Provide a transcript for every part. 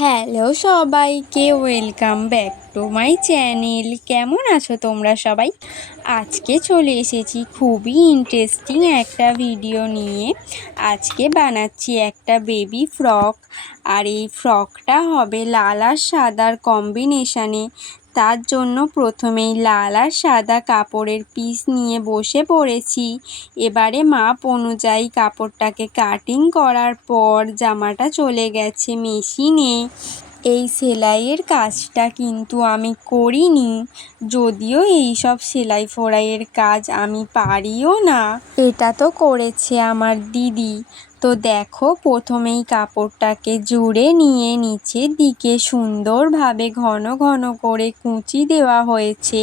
Hello সবাইকে, welcome back to my channel. কেমন আছো তোমরা সবাই? আজকে চলে এসেছি খুবই ইন্টারেস্টিং একটা ভিডিও নিয়ে। আজকে বানাচ্ছি একটা বেবি ফ্রক, আর এই ফ্রকটা হবে লাল আর সাদার কম্বিনেশানে। তার জন্য প্রথমেই লাল আর সাদা কাপড়ের পিস নিয়ে বসে পড়েছি। এবারে মাপ অনুযায়ী কাপড়টাকে কাটিং করার পর জামাটা চলে গেছে মেশিনে। এই সেলাইয়ের কাজটা কিন্তু আমি করিনি, যদিও এইসব সেলাই ফোড়াইয়ের কাজ আমি পারিও না। এটা তো করেছে আমার দিদি। তো দেখো, প্রথমেই কাপড়টাকে জুড়ে নিয়ে নিচের দিকে সুন্দরভাবে ঘন ঘন করে কুঁচি দেওয়া হয়েছে।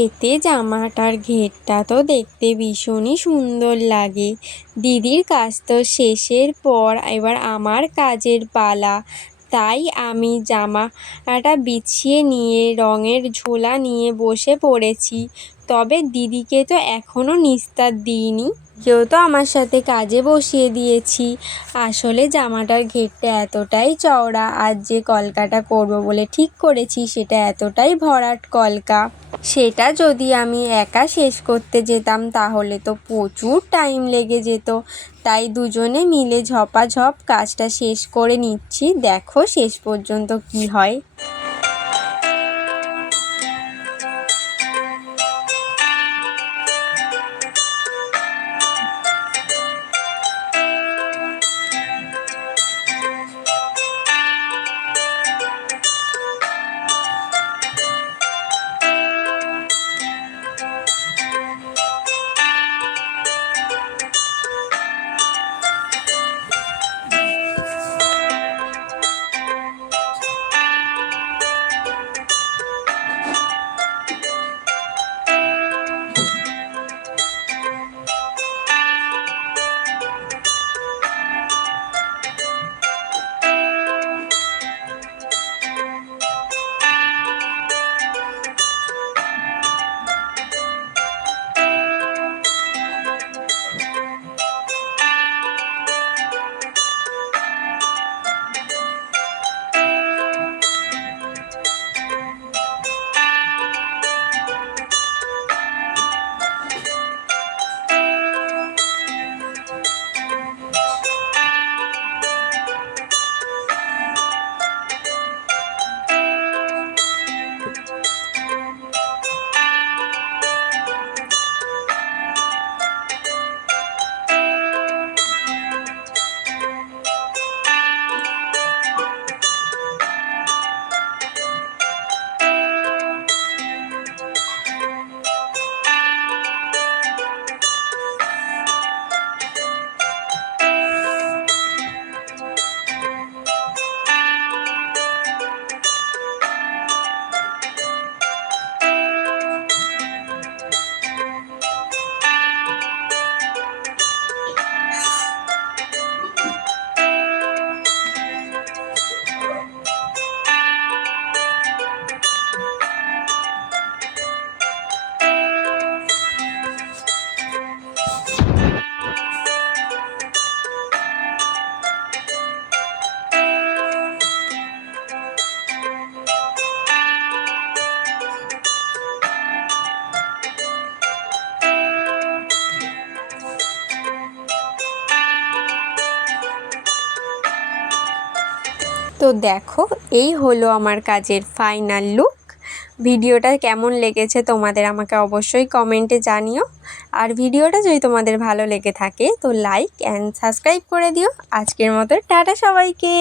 এতে জামাটার ঘেরটা তো দেখতে ভীষণই সুন্দর লাগে। দিদির কাজ তো শেষের পর এবার আমার কাজের পালা। তাই আমি জামাটা বিছিয়ে নিয়ে রঙের ঝোলা নিয়ে বসে পড়েছি। তবে দিদিকে তো এখনও নিস্তার দিইনি, যেহেতু আমার সাথে কাজে বসিয়ে দিয়েছি। আসলে জামাটার ঘেরটা এতটাই চওড়া, আর যে কলকাটা করব বলে ঠিক করেছি সেটা এতটাই ভরাট কলকা। সেটা যদি আমি একা শেষ করতে যেতাম তাহলে তো প্রচুর টাইম লেগে যেত। তাই দুজনে মিলে ঝপাঝপ কাজটা শেষ করে নিচ্ছি। দেখো শেষ পর্যন্ত কি হয়। তো দেখো, এই হলো আমার কাজের ফাইনাল লুক। ভিডিওটা কেমন লেগেছে তোমাদের আমাকে অবশ্যই কমেন্টে জানিও। আর ভিডিওটা যদি তোমাদের ভালো লেগে থাকে তো লাইক অ্যান্ড সাবস্ক্রাইব করে দিও। আজকের মতো টাটা সবাইকে।